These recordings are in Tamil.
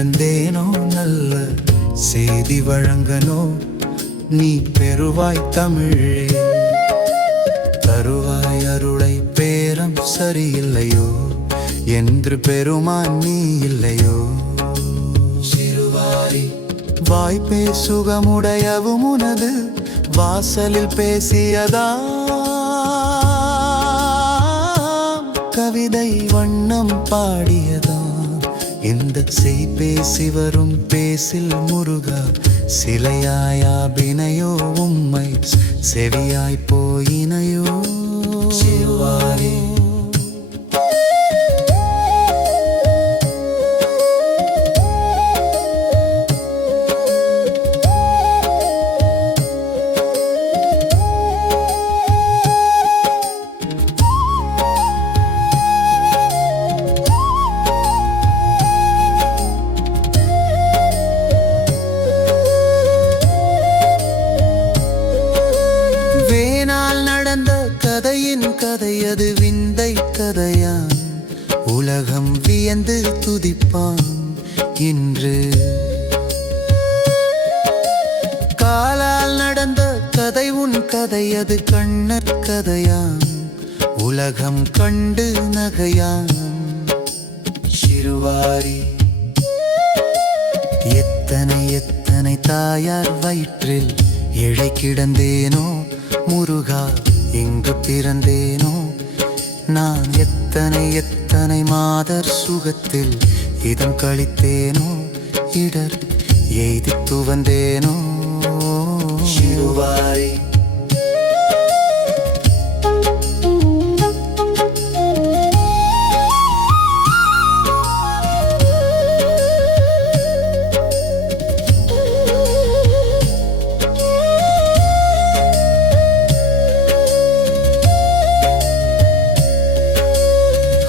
பிறந்தேனோ நல்ல செய்தி வழங்கனோ நீ பெறுவாய் தமிழே. தருவாய் அருளை பேரம் சரியில்லையோ என்று பெருமான் நீ இல்லையோ. சிறுவாரி வாய்ப்பே சுகமுடையவும் உனது வாசலில் பேசியதா கவிதை வண்ணம் பாடியதா. இந்த செய் பேசி வரும் பேசில் முருகா சிலையாயாபினையோ உம்மை செவியாய் போயினையோ. சிறுவாரி கதையின் கதையது விந்தை கதையான் உலகம் வியந்து துதிப்பான் இன்று. காலால் நடந்த கதை உன் கதையது கண்ணற் கதையான் உலகம் கண்டு நகையான். சிறுவாரி எத்தனை எத்தனை தாயார் வயிற்றில் இழை கிடந்தேனோ முருகா எங்கு பிறந்தேனோ. நான் எத்தனை எத்தனை மாதர் சுகத்தில் இதம் கழித்தேனோ இடர் எய்தித்து வந்தேனோ. சிறுவாரி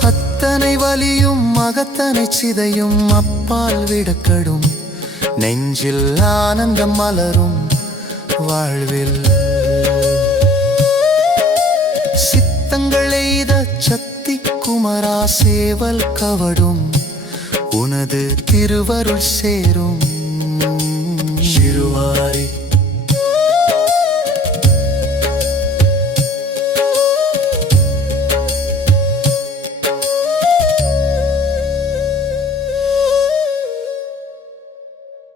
அத்தனை வலியும் மகத்தனை சிதையும் அப்பால் விடக்கடும் நெஞ்சில் ஆனந்தம் மலரும் வாழ்வில். சித்தங்கள் எய்த சக்தி குமரா சேவல் கவடும் உனது திருவருள் சேரும். சிறுவாரி